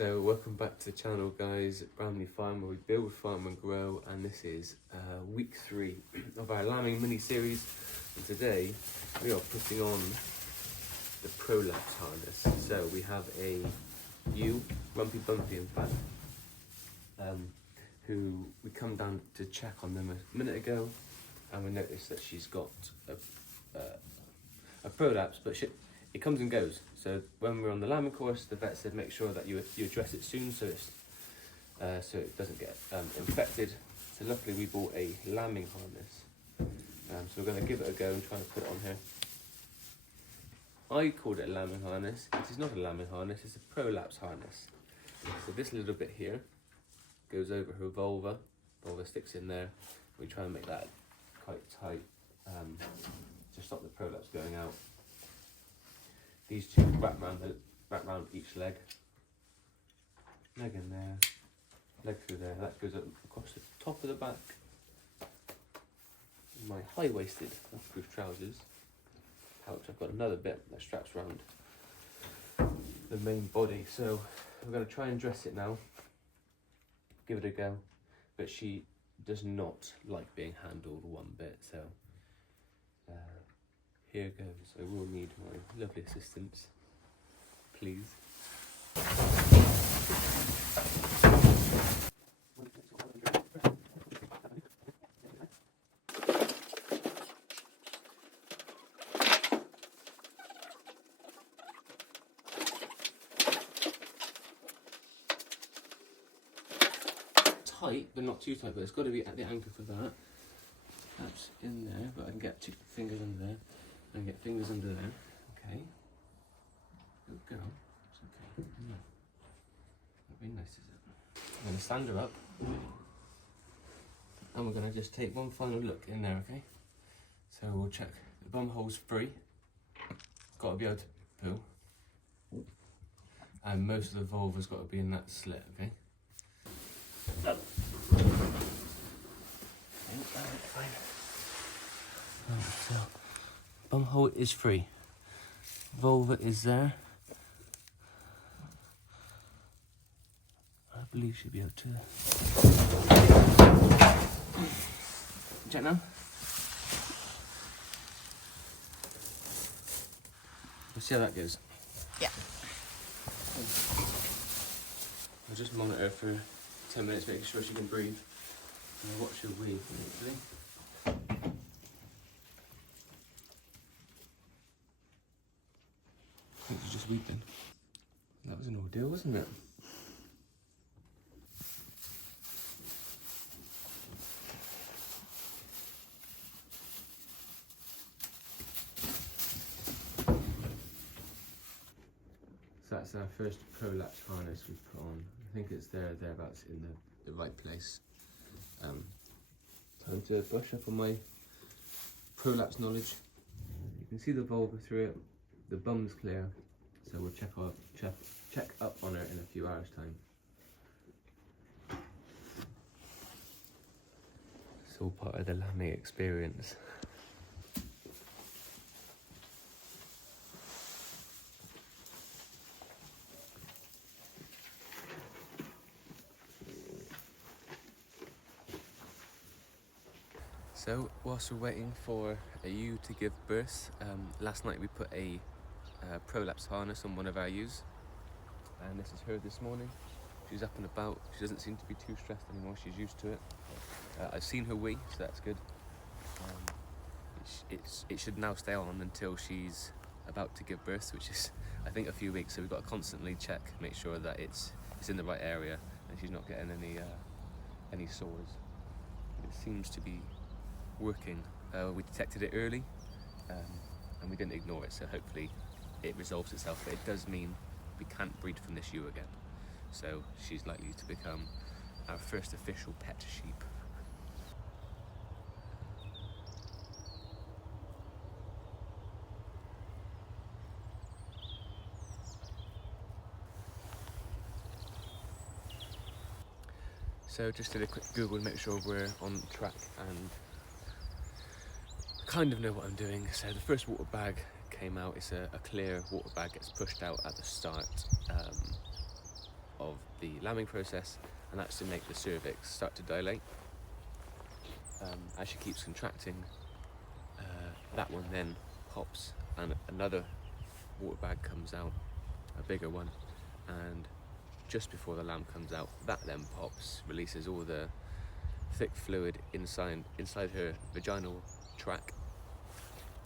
So welcome back to the channel, guys, at Bramley Farm, where we build, farm and grow, and this is week 3 of our lambing mini-series, and today we are putting on the Prolapse harness. So we have a ewe, Rumpy Bumpy in fact, who we come down to check on them a minute ago, and we noticed that she's got a prolapse, but it comes and goes. So when we're on the lambing course, the vet said make sure that you address it soon, so it doesn't get infected. So luckily we bought a lambing harness. So we're going to give it a go and try and put it on here. I called it a lambing harness. It is not a lambing harness, it's a prolapse harness. So this little bit here goes over her vulva. Vulva sticks in there. We try and make that quite tight to stop the prolapse going out. These two wrap round each leg. Leg in there, leg through there. That goes up across the top of the back. My high-waisted waterproof trousers pouch. I've got another bit that straps around the main body. So we're going to try and dress it now. Give it a go. But she does not like being handled one bit. So here goes. I will need my lovely assistance, please. Tight, but not too tight, but it's got to be at the ankle for that. That's in there, but I can get 2 fingers under there. And get fingers under there. Okay. Good girl. It's okay. No. Not very nice, is it? I'm going to stand her up. And we're going to just take one final look in there, okay? So we'll check. The bum hole's free. Got to be able to poo. And most of the vulva's got to be in that slit, okay? Oh. Fine. So, bum hole is free. Vulva is there. I believe she'll be able to. Check now. We'll see how that goes. Yeah. I'll just monitor her for 10 minutes, making sure she can breathe. And I'll watch her wee, hopefully. I think she's just weeping. That was an ordeal, wasn't it? So that's our first prolapse harness we've put on. I think it's thereabouts in the right place. Time to brush up on my prolapse knowledge. You can see the vulva through it. The bum's clear, so we'll check up on her in a few hours' time. It's all part of the lambing experience. So whilst we're waiting for a ewe to give birth, last night we put a prolapse harness on one of our ewes, and this is her this morning. She's up and about. She doesn't seem to be too stressed anymore. She's used to it. I've seen her wee, so that's good. It should now stay on until she's about to give birth, which is I think a few weeks. So we've got to constantly check, make sure that it's in the right area and she's not getting any sores. But it seems to be working. We detected it early, and we didn't ignore it. So hopefully it resolves itself, but it does mean we can't breed from this ewe again. So she's likely to become our first official pet sheep. So just did a quick Google to make sure we're on track and kind of know what I'm doing. So the first water bag came out. It's a clear water bag, gets pushed out at the start. of the lambing process, and that's to make the cervix start to dilate. As she keeps contracting, that one then pops and another water bag comes out, a bigger one, and just before the lamb comes out, that then pops, releases all the thick fluid inside her vaginal tract,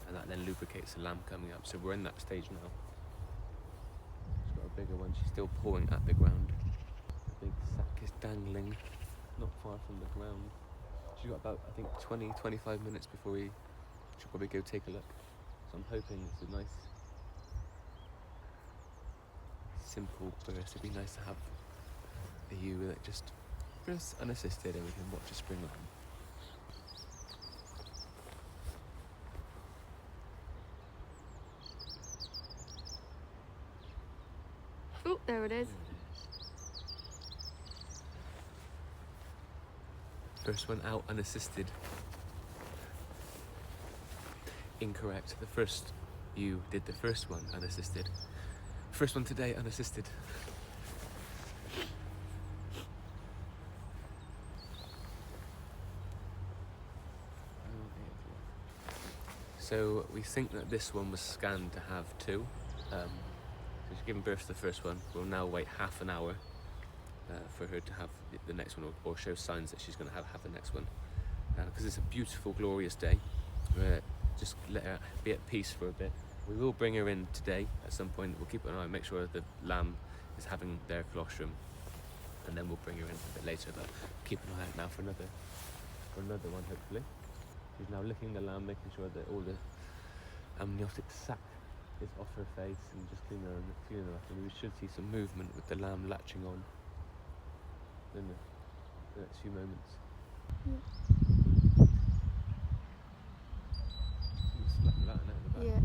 and that then lubricates the lamb coming up. So we're in that stage now. She's got a bigger one, she's still pawing at the ground. The big sack is dangling not far from the ground. She's got about, I think, 20-25 minutes before we should probably go take a look. So I'm hoping it's a nice, simple birth. It'd be nice to have a ewe that just births unassisted and we can watch a spring lamb. Oh, there it is. First one out unassisted. Incorrect. The first ewe did the first one unassisted. First one today unassisted. So we think that this one was scanned to have two. So she's given birth to the first one. We'll now wait half an hour for her to have the next one, or show signs that she's going to have the next one. Because it's a beautiful, glorious day. Just let her be at peace for a bit. We will bring her in today at some point. We'll keep an eye, make sure that the lamb is having their colostrum, and then we'll bring her in a bit later. But keep an eye out now for another one, hopefully. She's now licking the lamb, making sure that all the amniotic sac is off her face, and just cleaning her up. And we should see some movement with the lamb latching on in the next few moments. Yeah.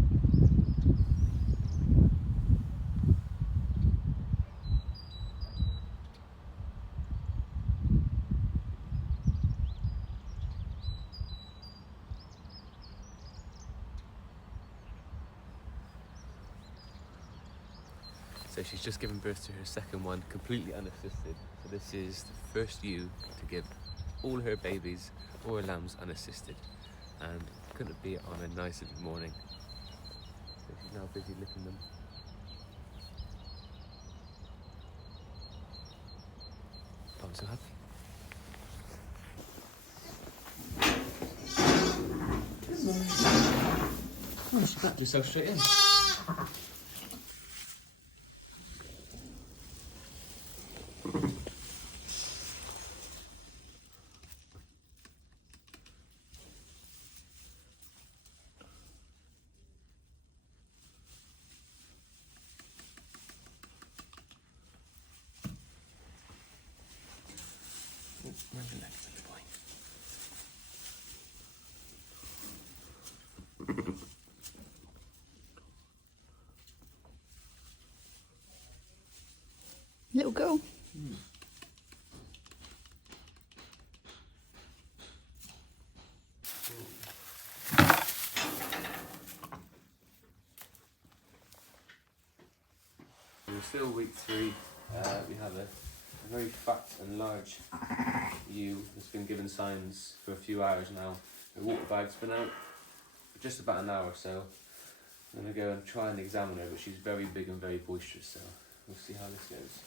So she's just given birth to her second one, completely unassisted. So this is the first ewe to give all her babies, all her lambs unassisted. And couldn't it be on a nice little morning? So she's now busy licking them. I'm so happy. Oh, she backed herself straight in. Run the legs, little boy. Little girl. We're still week 3. We have a very fat and large ewe that's been given signs for a few hours now. The water bag's been out for just about an hour, so I'm going to go and try and examine her, but she's very big and very boisterous, so we'll see how this goes.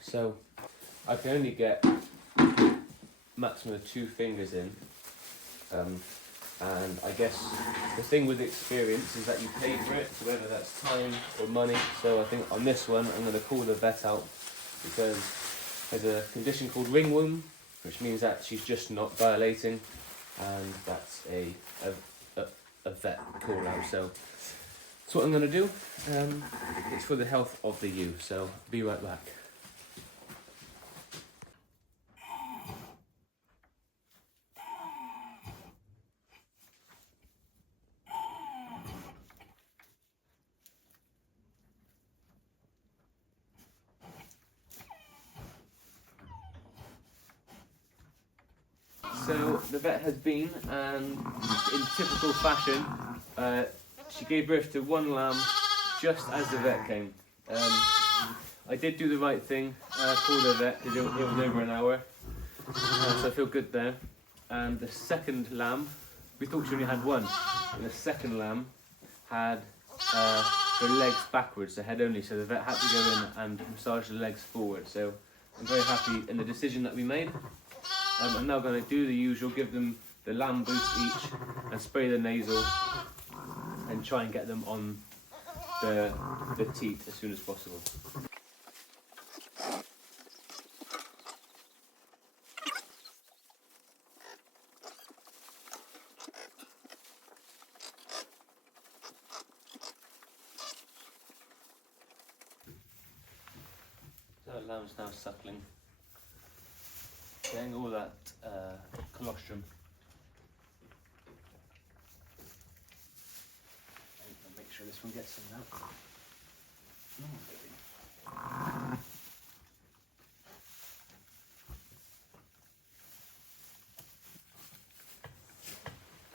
So I can only get maximum of 2 fingers in, and I guess the thing with experience is that you pay for it, so whether that's time or money. So I think on this one I'm going to call the vet out, because there's a condition called ringworm, which means that she's just not dilating, and that's a vet call out. So that's what I'm going to do. It's for the health of the ewe, so be right back. So the vet has been, and in typical fashion, she gave birth to one lamb just as the vet came. I did do the right thing, called the vet, because it was over an hour, so I feel good there. And the second lamb, we thought she only had one, and the second lamb had her legs backwards, the head only, so the vet had to go in and massage the legs forward. So I'm very happy in the decision that we made. I'm now going to do the usual, give them the lamb boost each and spray the nasal and try and get them on the teat as soon as possible. So the lamb's now suckling, getting all that colostrum. I'll make sure this one gets some now.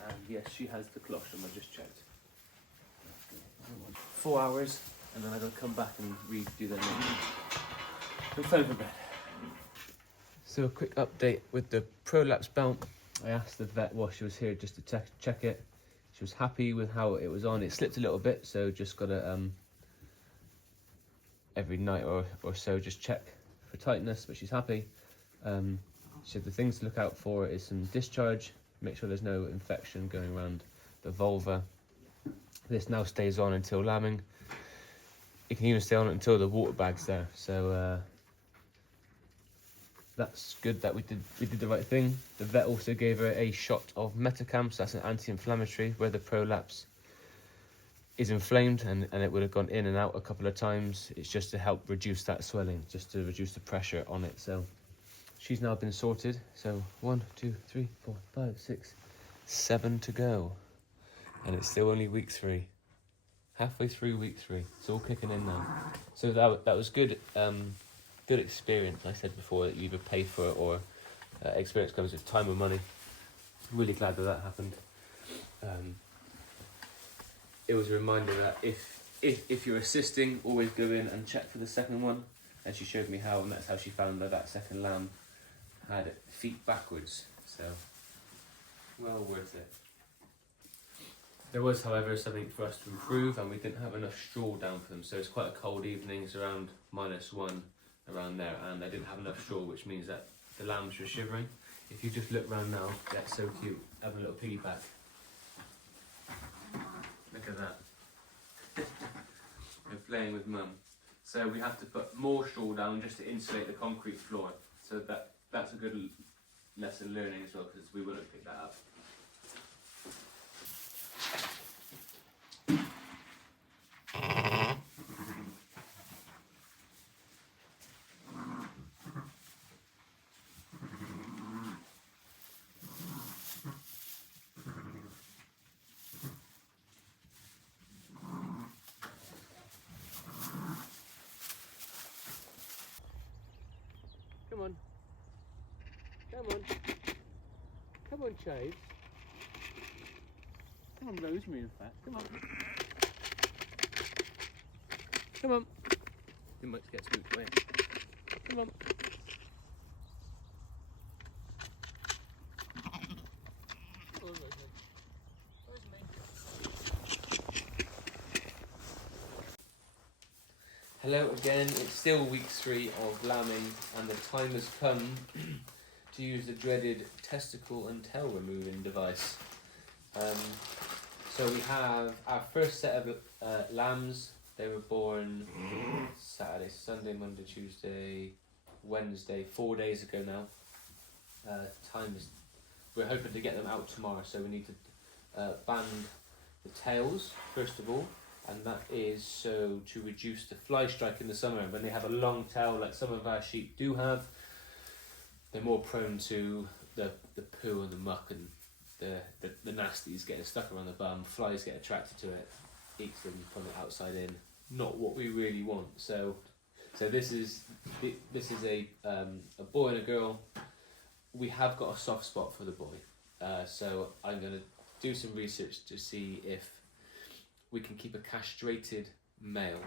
And yes, she has the colostrum, I just checked. 4 hours, and then I'm going to come back and redo the nails. It's time for bed. So a quick update with the Prolapse belt. I asked the vet while she was here just to check it. She was happy with how it was on. It slipped a little bit, so just got to every night or so just check for tightness, but she's happy. She said the things to look out for is some discharge, make sure there's no infection going around the vulva. This now stays on until lambing. It can even stay on until the water bag's there, so that's good that we did the right thing. The vet also gave her a shot of Metacam, so that's an anti-inflammatory where the prolapse is inflamed, and it would have gone in and out a couple of times. It's just to help reduce that swelling, just to reduce the pressure on it. So she's now been sorted. So 1, 2, 3, 4, 5, 6, 7 to go, and it's still only week 3. Halfway through week 3, it's all kicking in now. So that was good. Good experience. I said before that you either pay for it or experience comes with time and money. Really glad that happened. It was a reminder that if you're assisting, always go in and check for the second one. And she showed me how, and that's how she found that second lamb had feet backwards. So well worth it. There was, however, something for us to improve, and we didn't have enough straw down for them. So it's quite a cold evening. It's around -1 around there, and I didn't have enough straw, which means that the lambs were shivering. If you just look around now, that's so cute, having a little piggyback. Look at that. They're playing with mum. So we have to put more straw down just to insulate the concrete floor. So that's a good lesson learning as well, because we wouldn't pick that up. Come on. Come on. Come on, Chives. Come on, Rosemary, in fact. Come on. Come on. You might get spooked away. Come on. Hello again, it's still week 3 of lambing, and the time has come to use the dreaded testicle and tail removing device. So we have our first set of lambs. They were born Saturday, Sunday, Monday, Tuesday, Wednesday, 4 days ago now. We're hoping to get them out tomorrow, so we need to band the tails first of all. And that is so to reduce the fly strike in the summer. When they have a long tail, like some of our sheep do have, they're more prone to the poo and the muck and the nasties getting stuck around the bum. Flies get attracted to it, eats them from the outside in. Not what we really want. So this is a boy and a girl. we have got a soft spot for the boy. So I'm going to do some research to see if we can keep a castrated male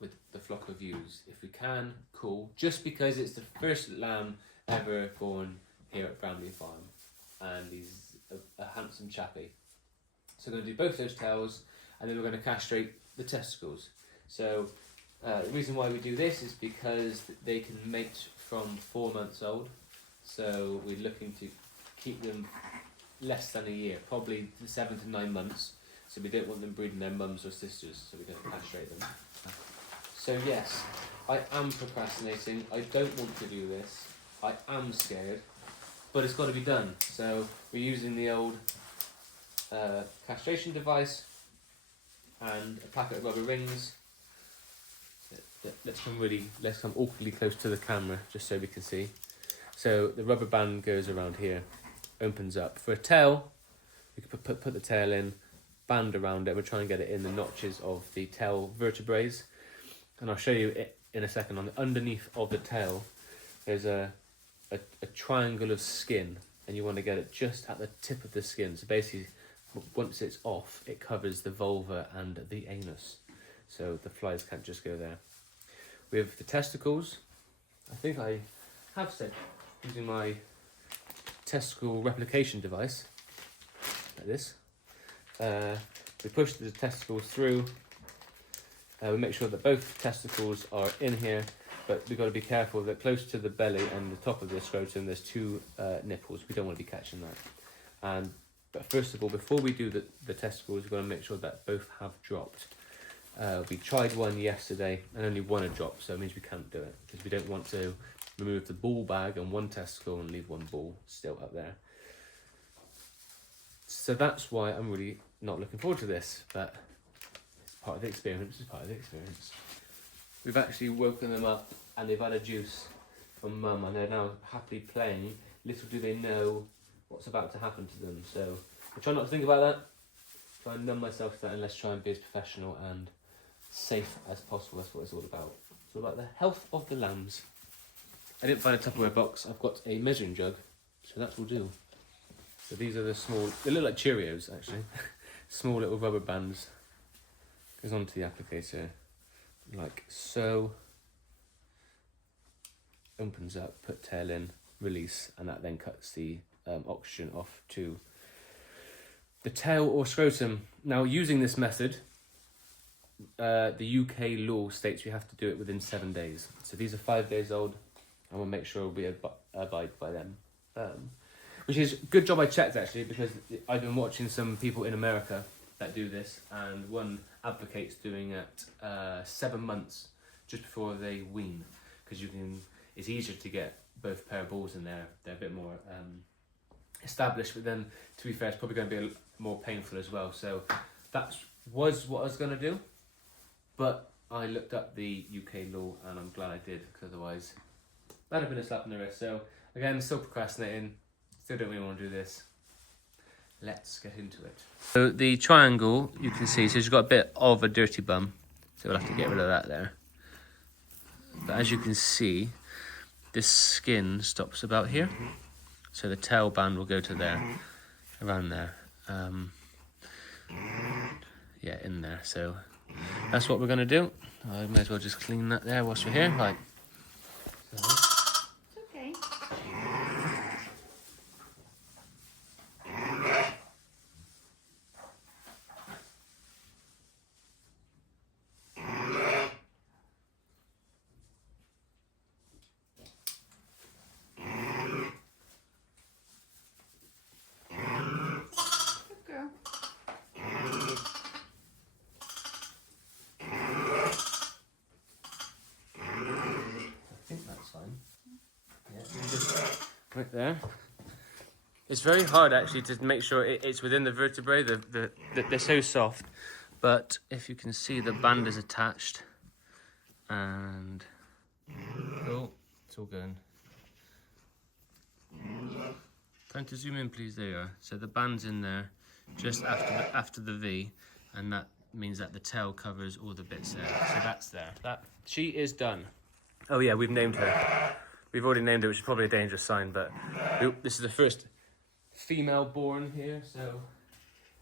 with the flock of ewes. If we can, cool. Just because it's the first lamb ever born here at Bramley Farm, and he's a handsome chappy. So we're going to do both those tails, and then we're going to castrate the testicles. So the reason why we do this is because they can mate from 4 months old. So we're looking to keep them less than a year, probably 7 to 9 months. So we don't want them breeding their mums or sisters, so we're going to castrate them. So yes, I am procrastinating. I don't want to do this. I am scared, but it's got to be done. So we're using the old castration device and a packet of rubber rings. Let's come awkwardly close to the camera just so we can see. So the rubber band goes around here, opens up. For a tail, we can put the tail in, band around it. We're trying to get it in the notches of the tail vertebrae. And I'll show you it in a second. On the underneath of the tail, there's a triangle of skin, and you want to get it just at the tip of the skin. So basically, once it's off, it covers the vulva and the anus. So the flies can't just go there. We have the testicles. I think I have said, using my testicle replication device, like this. We push the testicles through. We make sure that both testicles are in here, but we've got to be careful that close to the belly and the top of the scrotum, there's 2 nipples. We don't want to be catching that. But first of all, before we do the testicles, we've got to make sure that both have dropped. We tried one yesterday and only one had dropped, so it means we can't do it because we don't want to remove the ball bag and one testicle and leave one ball still up there. So that's why I'm really not looking forward to this, but it's part of the experience. It's part of the experience. We've actually woken them up and they've had a juice from mum and they're now happily playing. Little do they know what's about to happen to them. So I try not to think about that. Try and numb myself to that, and let's try and be as professional and safe as possible. That's what it's all about. It's all about the health of the lambs. I didn't find a Tupperware box. I've got a measuring jug, so that will do. So these are the small, they look like Cheerios actually. Small little rubber bands. Goes onto the applicator like so. Opens up, put tail in, release, and that then cuts the oxygen off to the tail or scrotum. Now, using this method, the UK law states we have to do it within 7 days. So these are 5 days old, and we'll make sure we abide by them. Which is a good job I checked actually, because I've been watching some people in America that do this, and one advocates doing it 7 months just before they wean, because it's easier to get both pair of balls in there. They're a bit more established, but then to be fair, it's probably going to be more painful as well. So that was what I was going to do, but I looked up the UK law and I'm glad I did, because otherwise that'd have been a slap in the wrist. So again, still procrastinating, still don't really want to do this. Let's get into it. So the triangle, you can see, so she's got a bit of a dirty bum, so we'll have to get rid of that there. But as you can see, this skin stops about here, so the tail band will go to there, around there. Yeah, in there. So that's what we're going to do. I may as well just clean that there whilst we're here. Right. So. It's okay. Good girl. I think that's fine. Yeah, just right there. It's very hard actually to make sure it's within the vertebrae. They're so soft, but if you can see, the band is attached, and oh, it's all going. Trying to zoom in, please. There you are. So the band's in there, just after the V, and that means that the tail covers all the bits there. So that's there. That she is done. Oh yeah, we've named her. We've already named it, which is probably a dangerous sign, but this is the first female born here, so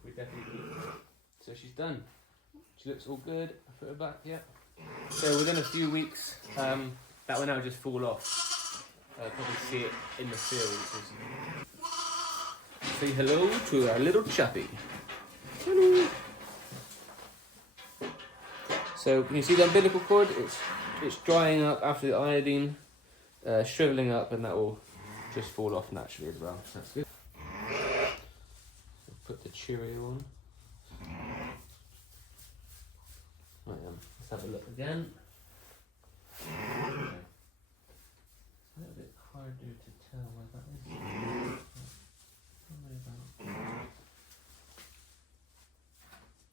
we definitely. So she's done. She looks all good. I put her back, yeah. So within a few weeks, that will now just fall off. Probably see it in the field. Say hello to our little chappy. Hello. So can you see the umbilical cord? It's drying up after the iodine, shriveling up, and that will just fall off naturally as well. So that's good. So put the Cheerio on. Right then, let's have a look again. Okay. It's a little bit harder to tell where that is. Don't worry about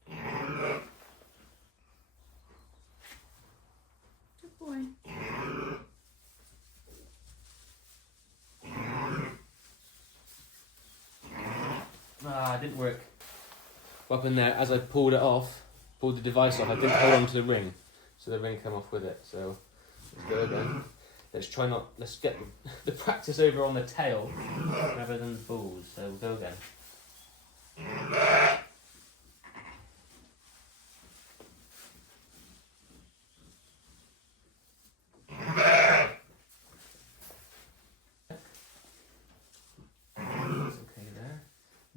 it. Good boy. Ah, it didn't work. Up in there, as I pulled it off, pulled the device off, I didn't hold on to the ring. So the ring came off with it. So let's go again. Let's get the practice over on the tail rather than the balls. So we'll go again. That's okay there.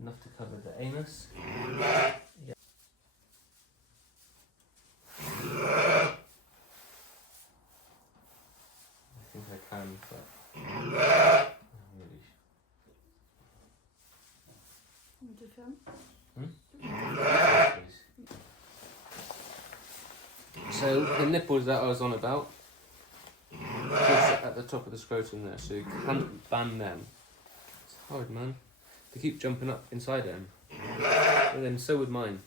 Enough to cover the anus. Yeah. I think I can, but really. Want to film? So the nipples that I was on about, just at the top of the scrotum there, so you can't ban them. It's hard, man. They keep jumping up inside them. And then so would mine.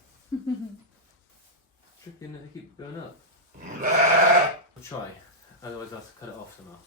Tricky, and they keep going up. I'll try, otherwise I'll have to cut it off somehow.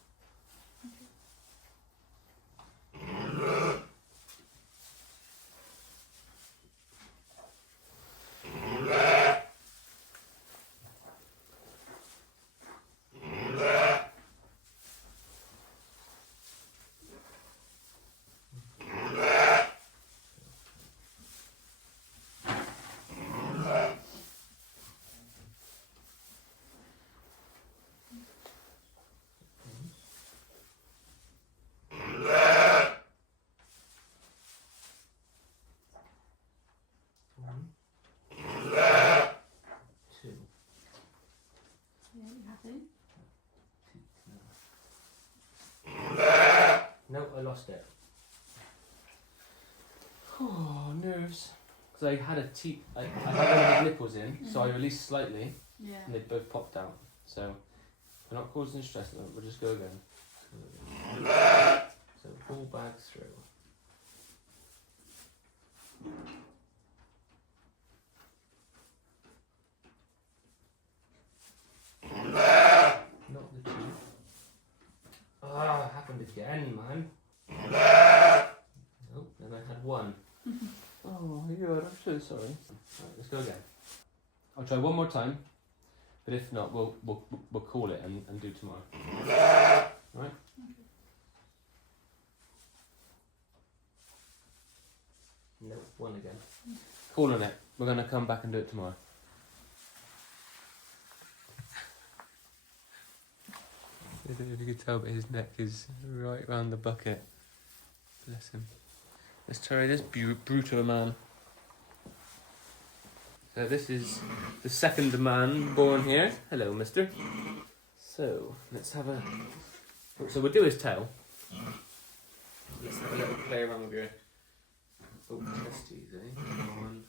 No, I lost it. Oh, nerves. Because I had I had one of the nipples in, so I released slightly, Yeah. and they both popped out. So, we're not causing stress, we'll just go again. So, pull back through. Not the tooth. Ah, happened again, man. Nope, then I had one. Oh my god, I'm so sorry. Alright, let's go again. I'll try one more time, but if not, we'll call it and do tomorrow. Right? Nope, one again. Calling it. We're gonna come back and do it tomorrow. I don't know if you could tell, but his neck is right round the bucket. Bless him. Let's try this brutal man. So this is the second man born here. Hello, mister. So, let's have a... So we'll do his tail. Let's have a little play around with your... Oh, testes, eh? One.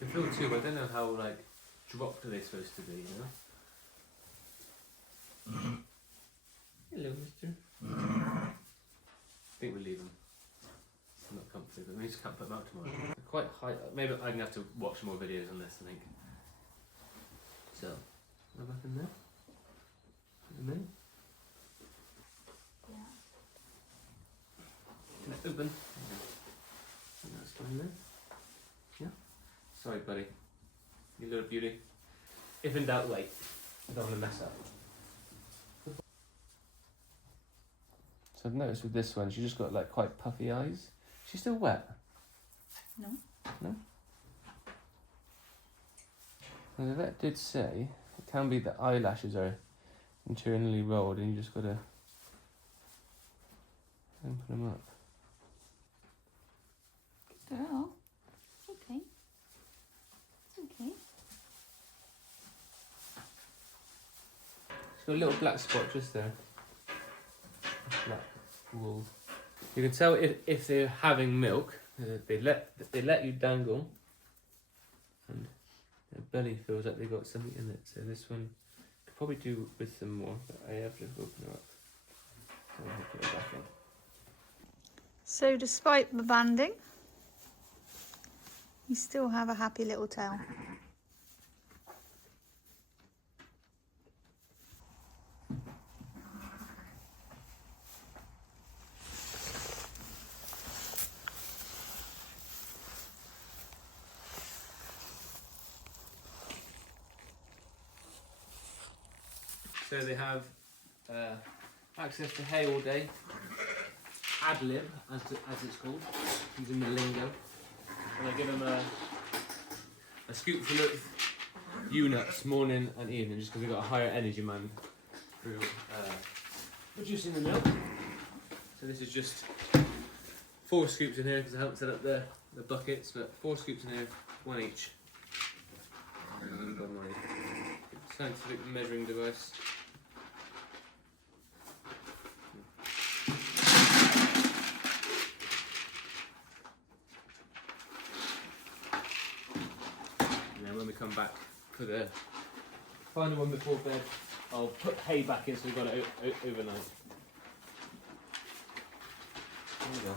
You feel two, but I don't know how, like, dropped are they supposed to be, you know? Hello, mister. I think we'll leave him. I'm not comfortable, but we just can't put them out tomorrow. They're quite high. Maybe I'm gonna have to watch more videos on this, I think. So, go back in there. Put them in. Yeah. Can it open? And that's going there. Yeah. Sorry, buddy. You little beauty. If in doubt, wait. I don't want to mess up. So I've noticed with this one, she's just got like quite puffy eyes. She's still wet? No. No? Well, the vet did say it can be that eyelashes are internally rolled and you just gotta open them up. Girl. It's okay. It's okay. She's got a little black spot just there. Black wool. You can tell if they're having milk. They let you dangle, and their belly feels like they've got something in it. So this one could probably do with some more, but I have just opened her up. So I'll put it back in. So despite the banding, you still have a happy little tail. So they have access to hay all day. Ad lib, as it's called, using the lingo. And I give them a scoopful of ewe nuts morning and evening, just because we've got a higher energy man through producing the milk. So this is just 4 scoops in here because I haven't set up the buckets, but 4 scoops in here, 1 each. And then I've got my scientific measuring device. When we come back for the final one before bed, I'll put hay back in so we've got it overnight. There we go.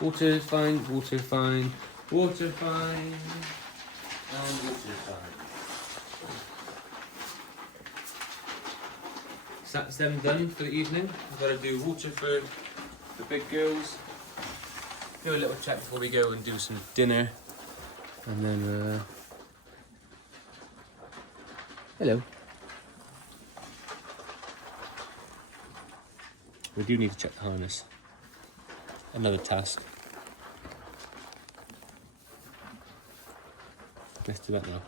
Water's fine, water fine, water fine, and water fine. So that's them done for the evening. We've got to do water for the big girls. Do a little check before we go and do some dinner, and then hello. We do need to check the harness. Another task. Let's do that now.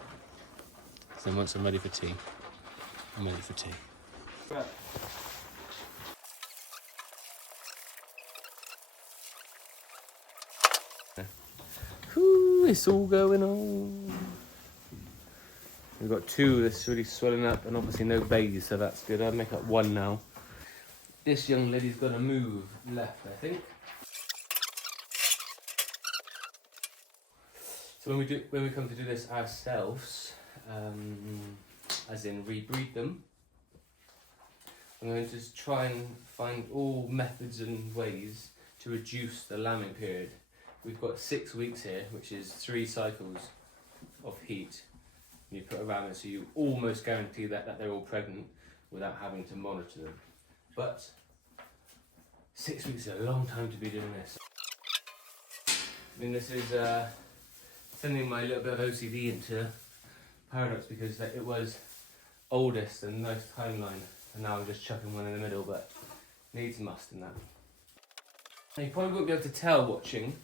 So then once I'm ready for tea, I'm ready for tea. Right. Whew, it's all going on. We've got 2 that's really swelling up, and obviously no babies, so that's good. I'll make up 1 now. This young lady's gonna move left, I think. So when we come to do this ourselves, as in rebreed them, I'm going to just try and find all methods and ways to reduce the lambing period. We've got 6 weeks here, which is 3 cycles of heat. You put around it so you almost guarantee that they're all pregnant without having to monitor them. But 6 weeks is a long time to be doing this. I mean, this is sending my little bit of OCD into paradox because it was oldest and nice timeline, and now I'm just chucking one in the middle, but needs must in that. Now, you probably won't be able to tell watching,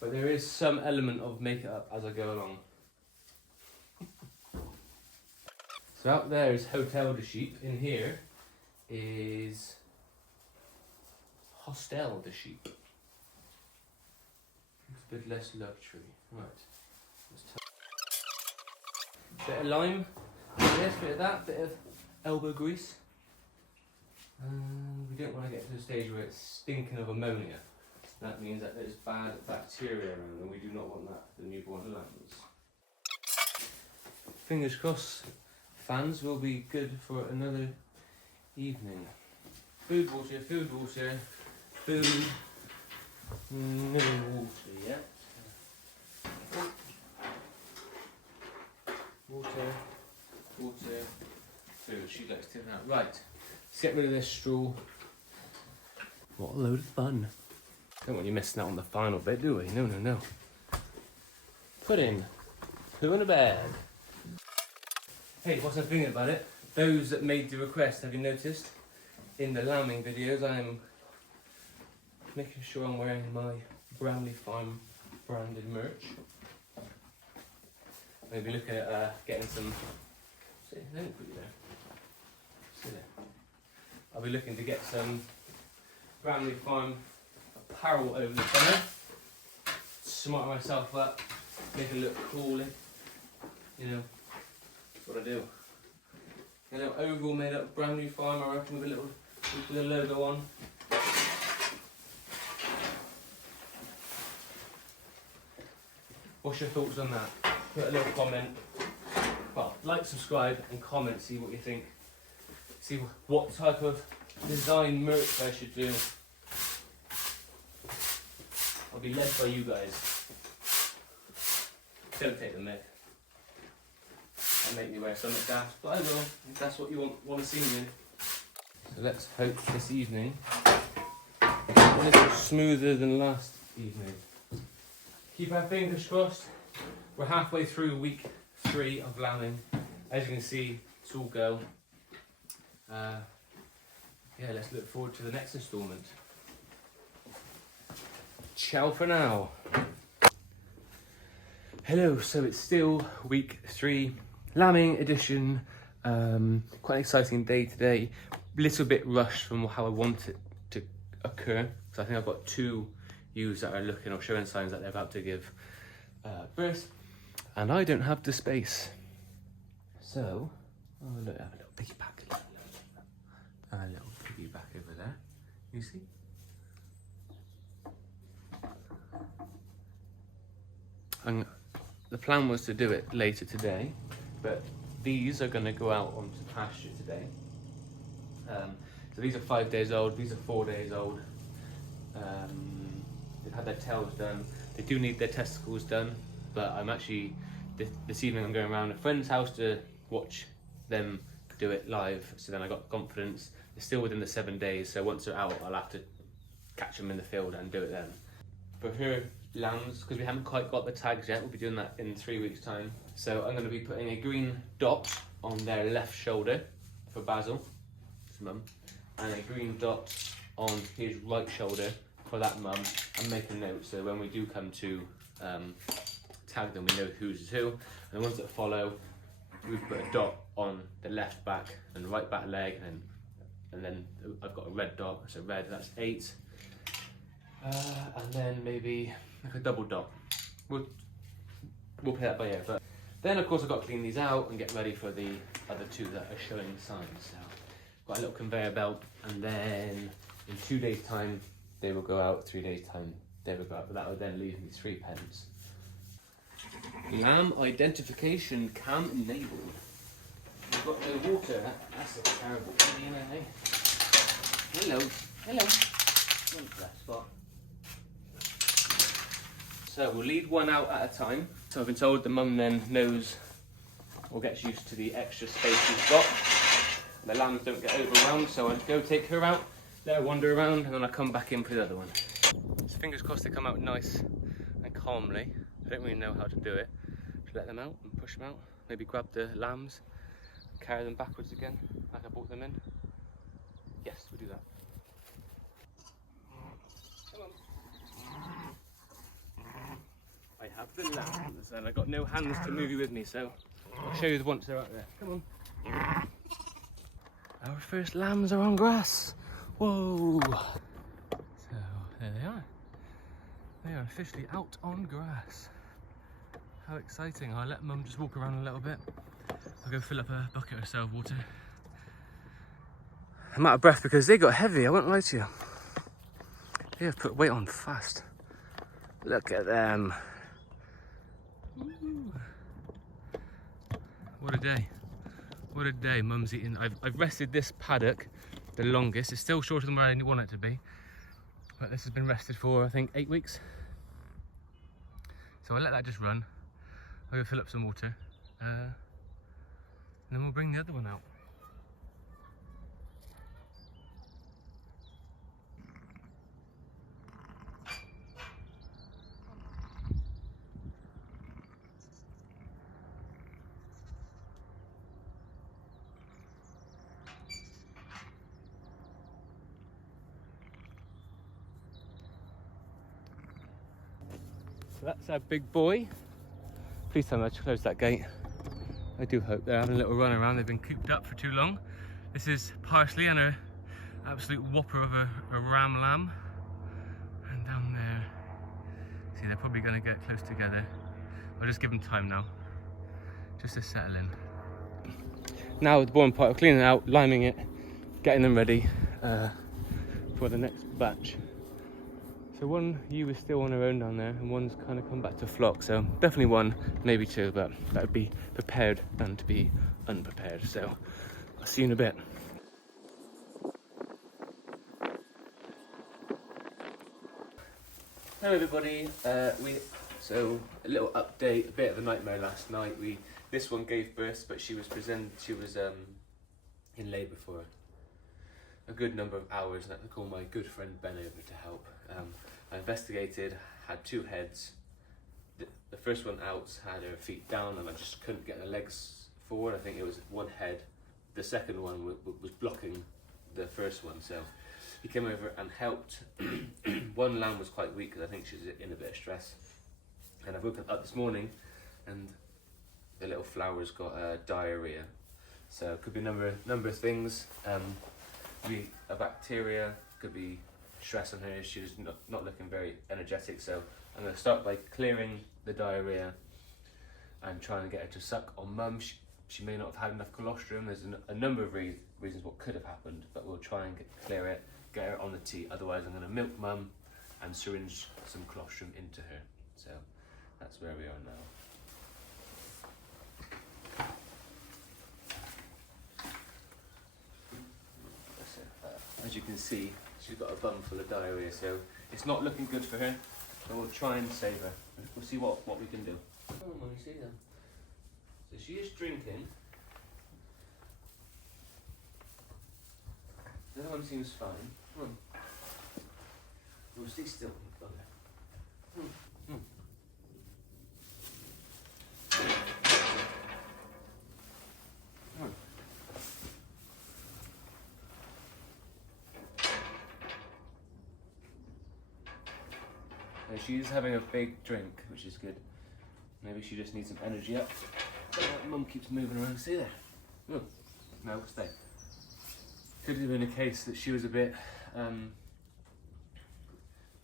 but there is some element of make it up as I go along. So out there is Hotel de Sheep. In here is Hostel de Sheep. It's a bit less luxury. Right. Bit of lime, bit of this, bit of that, bit of elbow grease. We don't want to get to the stage where it's stinking of ammonia. That means that there's bad bacteria around, and we do not want that for the newborn lambs. Fingers crossed. Fans will be good for another evening. Food, water, food, water, food. No water yet. Water, water, food. She likes to that. Right, let's get rid of this straw. What a load of fun. Don't want you missing out on the final bit, do we? No, no, no. Pudding. Poo in a bag. Hey, what's I thinking about it? Those that made the request, have you noticed? In the lambing videos, I'm making sure I'm wearing my Bramley Farm branded merch. Maybe look at getting some. See, they didn't put you there. See there. I'll be looking to get some Bramley Farm apparel over the summer. Smart myself up, make it look cool. You know, that's what I do. A little overall made up Bramley Farm, I reckon, with a logo on. What's your thoughts on that? Put a little comment. Well, like, subscribe, and comment. See what you think. See what type of design merch I should do. I'll be led by you guys. Don't take the mick and make me wear something daft, but I will, if that's what you want to see me in. So let's hope this evening is a little smoother than last evening. Keep our fingers crossed. We're halfway through week 3 of lambing. As you can see, it's all go. Yeah, let's look forward to the next instalment. Ciao for now. Hello, so it's still week 3, lambing edition. Quite an exciting day today. Little bit rushed from how I want it to occur. So I think I've got 2 ewes that are looking or showing signs that they're about to give birth, and I don't have the space. So, oh look, I have a little piggyback. A little piggyback over there. You see? And the plan was to do it later today, but these are going to go out onto pasture today. So these are 5 days old, these are 4 days old. They've had their tails done. They do need their testicles done, but I'm actually, this evening I'm going around a friend's house to watch them do it live, so then I got confidence. They're still within the 7 days, so once they're out, I'll have to catch them in the field and do it then. For her lambs, because we haven't quite got the tags yet, we'll be doing that in 3 weeks' time. So I'm going to be putting a green dot on their left shoulder for Basil, his mum, and a green dot on his right shoulder for that mum, and make a note so when we do come to tag them, we know who's who. And the ones that follow, we put a dot on the left back and right back leg, and then I've got a red dot, so red, that's 8. And then maybe like a double dot. We'll play that by ear. But then of course I've got to clean these out and get ready for the other 2 that are showing signs. So got a little conveyor belt, and then in 2 days' time they will go out. 3 days' time they will go out. But that will then leave me 3 pens. Lamb identification cam enabled. We've got no water. That's a terrible thing, eh? Hello. One left spot. So we'll lead one out at a time. So I've been told the mum then knows or gets used to the extra space she's got. The lambs don't get overwhelmed, so I'll go take her out, let her wander around, and then I'll come back in for the other one. So fingers crossed they come out nice and calmly. I don't really know how to do it. Just let them out and push them out. Maybe grab the lambs, carry them backwards again, like I brought them in. Yes, we'll do that. Come on. I have the lambs, and I've got no hands to move you with me, so I'll show you once they're out there. Come on. Our first lambs are on grass. Whoa! So there they are. They are officially out on grass. How exciting. I'll let mum just walk around a little bit. I'll go fill up a bucket or so of water. I'm out of breath because they got heavy, I won't lie to you. They have put weight on fast. Look at them. Ooh. What a day. What a day. Mum's eating. I've rested this paddock the longest. It's still shorter than where I want it to be, but this has been rested for I think 8 weeks. So I'll let that just run. I'll go fill up some water, and then we'll bring the other one out. So that's our big boy. Please tell me to close that gate. I do hope. They're having a little run around. They've been cooped up for too long. This is Parsley and an absolute whopper of a ram lamb. And down there, see, they're probably going to get close together. I'll just give them time now, just to settle in. Now the boring part of cleaning it out, liming it, getting them ready for the next batch. So one ewe is still on her own down there, and one's kind of come back to flock. So definitely one, maybe two, but that would be prepared and to be unprepared. So I'll see you in a bit. Hello everybody. So a little update, a bit of a nightmare last night. This one gave birth, but she was in labour for a good number of hours, and I had to call my good friend Ben over to help. I investigated, had two heads. The first one out had her feet down and I just couldn't get her legs forward. I think it was one head. The second one was blocking the first one, so he came over and helped. One lamb was quite weak because I think she was in a bit of stress. And I've woken up this morning and the little flower's got diarrhea. So it could be a number of things. Could be a bacteria, could be stress on her. She's not looking very energetic, so I'm going to start by clearing the diarrhea and trying to get her to suck on mum. She may not have had enough colostrum. There's a number of reasons what could have happened, but we'll try and clear it, get her on the tea. Otherwise I'm going to milk mum and syringe some colostrum into her. So that's where we are now. As you can see, she's got a bum full of diarrhea, so it's not looking good for her. So we'll try and save her. We'll see what we can do. Come on, Mummy, see them. So she is drinking. The other one seems fine. Come on. We'll stay still. Come on. She's having a big drink, which is good. Maybe she just needs some energy up. Mum keeps moving around. See there? Oh, no, stay. Could have been a case that she was a bit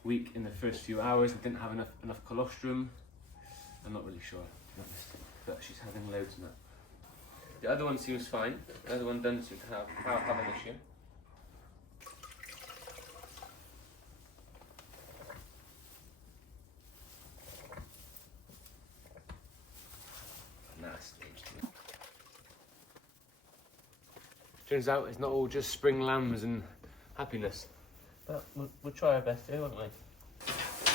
weak in the first few hours and didn't have enough colostrum. I'm not really sure, to be honest, but she's having loads now. The other one seems fine. The other one doesn't seem to have an issue. Turns out it's not all just spring lambs and happiness, but we'll try our best here, won't we?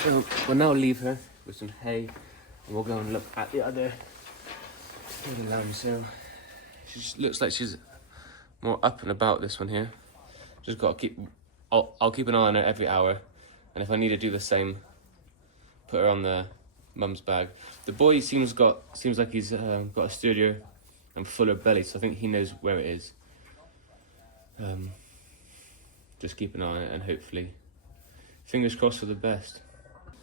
So we'll now leave her with some hay and we'll go and look at the other lamb. So she just looks like she's more up and about, this one here. Just got to keep, I'll keep an eye on her every hour, and if I need to do the same, put her on the mum's bag. The boy seems like he's got a sturdier and fuller belly, so I think he knows where it is. Just keep an eye on it and hopefully, fingers crossed for the best.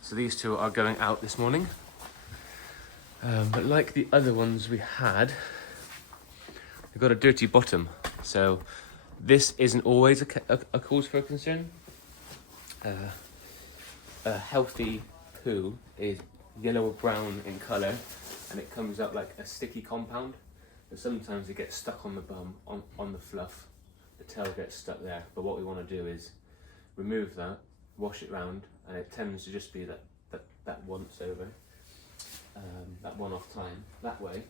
So these two are going out this morning, but like the other ones we had, they've got a dirty bottom. So this isn't always a cause for concern. A healthy poo is yellow or brown in colour and it comes up like a sticky compound, but sometimes it gets stuck on the bum, on the fluff. The tail gets stuck there, but what we want to do is remove that, wash it round, and it tends to just be that once over, that one-off time. That way,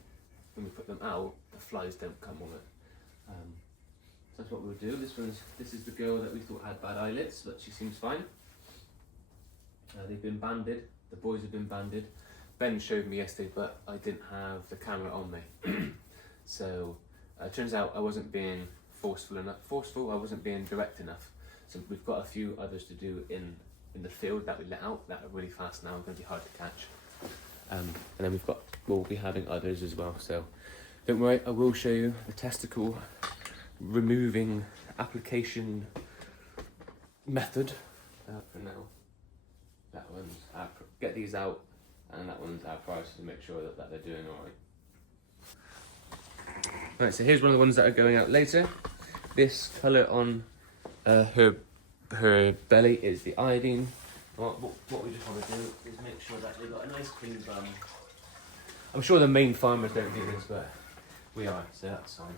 when we put them out, the flies don't come on it. So that's what we'll do. This is the girl that we thought had bad eyelids, but she seems fine. They've been banded. The boys have been banded. Ben showed me yesterday, but I didn't have the camera on me. So it turns out I wasn't being forceful, I wasn't being direct enough. So we've got a few others to do in the field that we let out that are really fast now, going to be hard to catch. And then we'll be having others as well. So don't worry, I will show you the testicle removing application method for now. That one's, I'll get these out and that one's our priority to make sure that they're doing all right. Right, so here's one of the ones that are going out later. This colour on her belly is the iodine. What we just want to do is make sure that they've got a nice clean bum. I'm sure the main farmers don't do this, but we are, so that's fine.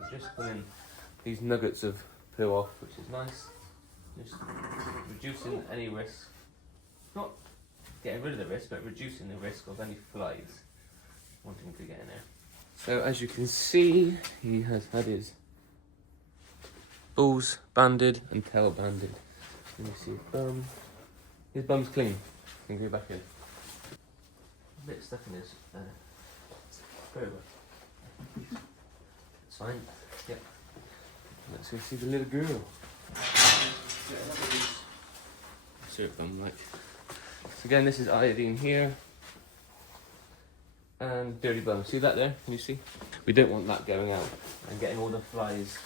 We're just putting these nuggets of poo off, which is nice. Just reducing any risk. Not getting rid of the risk, but reducing the risk of any flies wanting to get in there. So as you can see, he has had his balls banded and tail banded. Let me see his bum. His bum's clean. Can go back in. A bit stuck in his very well. It's fine. Yep. Let's go see the little girl. Syrup bum like. So again, this is iodine here. And dirty bum. See that there? Can you see? We don't want that going out and getting all the flies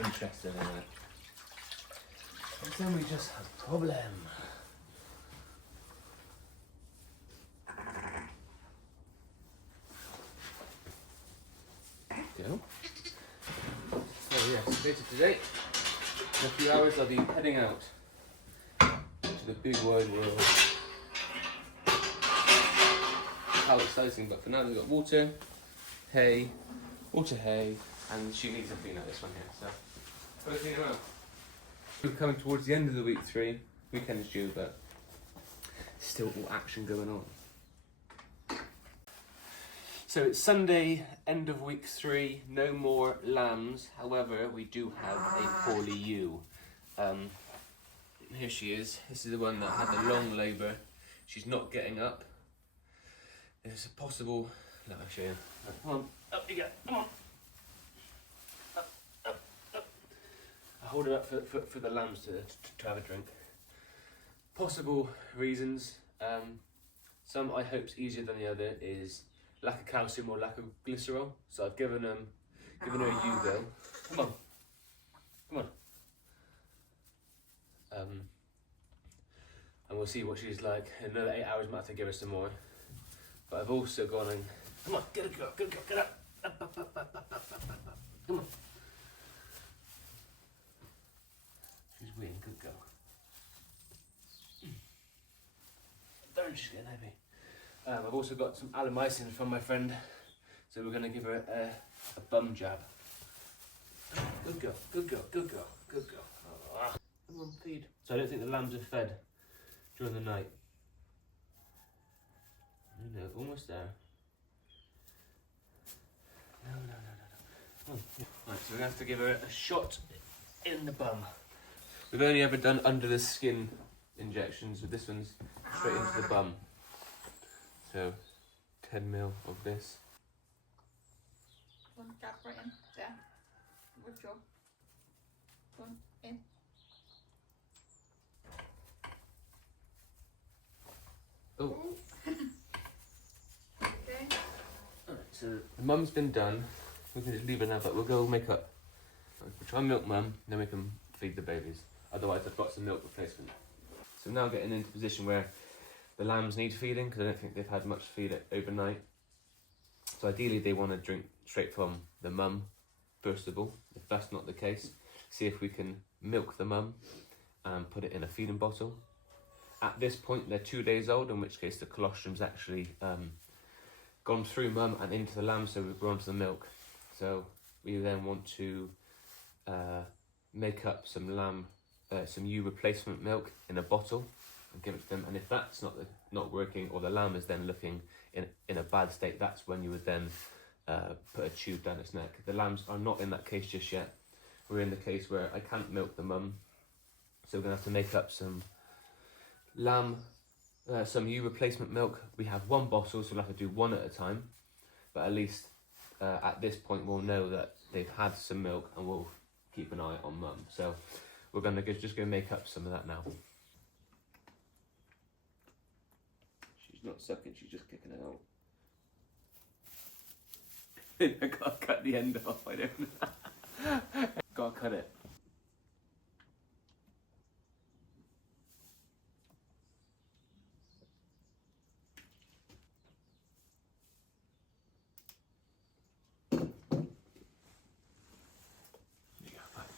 interested in it. And then we just have a problem. Go. So yes, later today, in a few hours I'll be heading out to the big wide world. How exciting, but for now we've got water, hay, and she needs a clean out, this one here, so put a clean her out. We're coming towards the end of the week 3, weekend is due, but still all action going on. So it's Sunday, end of week 3, no more lambs, however we do have a poorly ewe. Here she is, this is the one that had the long labour, she's not getting up. There's a possible, let me show you. Come on, up you go, come on. Up. I hold it up for the lambs to have a drink. Possible reasons, some I hope's easier than the other is lack of calcium or lack of glycerol. So I've given her a ewes. Come on. And we'll see what she's like. In another 8 hours, might have to give her some more. But I've also gone and, come on, get up. Come on. She's weeing, good girl. Don't she's getting heavy. I've also got some alomycin from my friend, so we're going to give her a bum jab. Good girl. Oh, come on, feed. So I don't think the lambs are fed during the night. No, almost there. No. Oh, yeah. Right, so we're going to have to give her a shot in the bum. We've only ever done under the skin injections, but this one's straight into the bum. So 10ml of this. One jab right in there. Withdraw. One in. Oh. Okay. Alright, so the mum's been done. We can just leave her now, but we'll go make up. We'll try and milk mum, then we can feed the babies. Otherwise I've got some milk replacement. So I'm now getting into a position where the lambs need feeding because I don't think they've had much feed overnight. So ideally they want to drink straight from the mum first of all. If that's not the case, see if we can milk the mum and put it in a feeding bottle. At this point they're 2 days old, in which case the colostrum's actually gone through mum and into the lamb, so we're onto the milk. So we then want to make up some some ewe replacement milk in a bottle and give it to them. And if that's not working, or the lamb is then looking in a bad state, that's when you would then put a tube down its neck. The lambs are not in that case just yet. We're in the case where I can't milk the mum, so we're gonna have to make up some some ewe replacement milk. We have 1 bottle, so we'll have to do 1 at a time, but at least at this point we'll know that they've had some milk and we'll keep an eye on mum. So we're gonna just go make up some of that now. She's not sucking, she's just kicking it out. I gotta cut the end off, I don't know. Gotta cut it.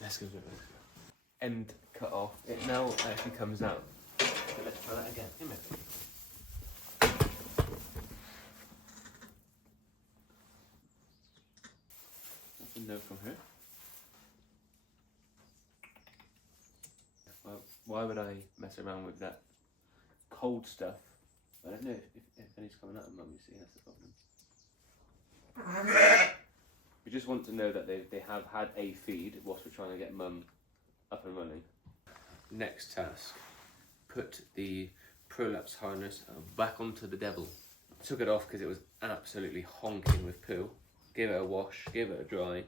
Let's go. End cut off. It now actually comes out. So let's try that again. Come here. That's a no from her. Well, why would I mess around with that cold stuff? I don't know if any's coming out of mum, you see, that's the problem. We just want to know that they have had a feed whilst we're trying to get mum up and running. Next task, put the Prolapse harness back onto the devil. Took it off because it was absolutely honking with poo. Gave it a wash, gave it a dry.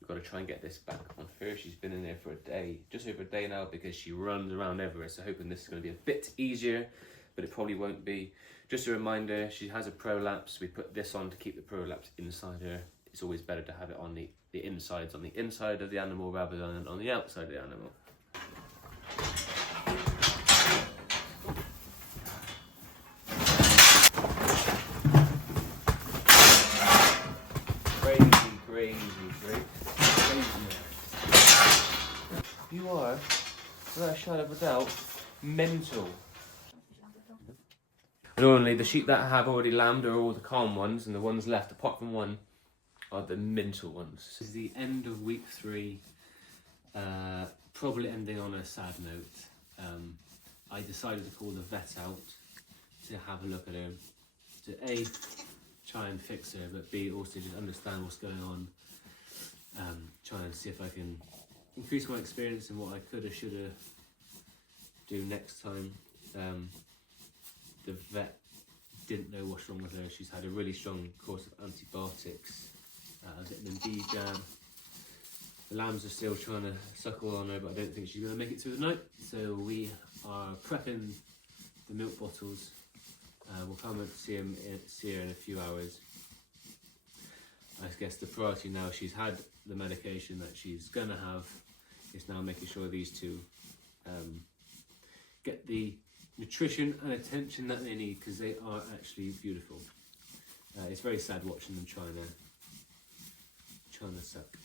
We've got to try and get this back on her. She's been in there for a day, just over a day now, because she runs around everywhere. So hoping this is going to be a bit easier, but it probably won't be. Just a reminder, she has a Prolapse. We put this on to keep the Prolapse inside her. It's always better to have it on the insides, on the inside of the animal rather than on the outside of the animal. You are, without a shadow of a doubt, mental. Normally, the sheep that have already lambed are all the calm ones, and the ones left, apart from one, are the mental ones. This is the end of week 3, probably ending on a sad note. I decided to call the vet out to have a look at her, to A, try and fix her, but B, also just understand what's going on, try and see if I can increase my experience and what I could or should have do next time. The vet didn't know what's wrong with her. She's had a really strong course of antibiotics, vitamin D jab. The lambs are still trying to suckle on her, but I don't think she's going to make it through the night. So we are prepping the milk bottles. We'll come and see her in a few hours. I guess the priority now, she's had the medication that she's going to have. It's now making sure these two get the nutrition and attention that they need, because they are actually beautiful. It's very sad watching them trying to suck.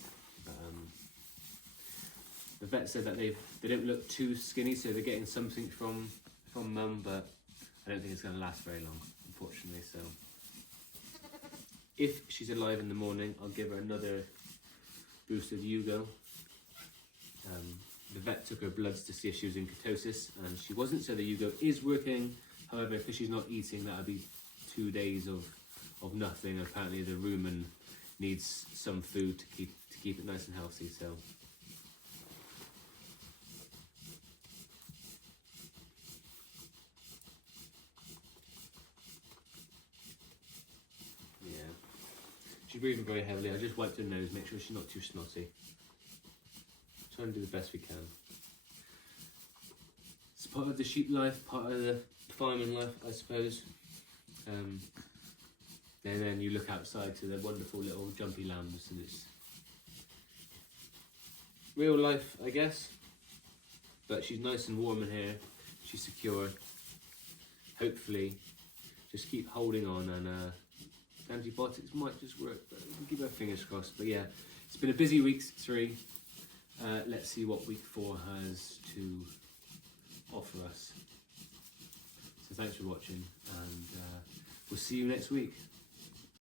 The vet said that they don't look too skinny, so they're getting something from mum, but I don't think it's going to last very long, unfortunately. So if she's alive in the morning, I'll give her another boost of Yugo. The vet took her bloods to see if she was in ketosis, and she wasn't, so the Yugo is working. However, because she's not eating, that'll be 2 days of nothing. Apparently the rumen needs some food to keep it nice and healthy, so. Yeah. She's breathing very heavily. I just wiped her nose, make sure she's not too snotty. Try and do the best we can. It's part of the sheep life, part of the farming life, I suppose. And then you look outside to the wonderful little jumpy lambs, and it's real life, I guess. But she's nice and warm in here. She's secure. Hopefully, just keep holding on, and antibiotics might just work. But we can keep our fingers crossed. But yeah, it's been a busy week 3. Let's see what week 4 has to offer us. So thanks for watching, and we'll see you next week.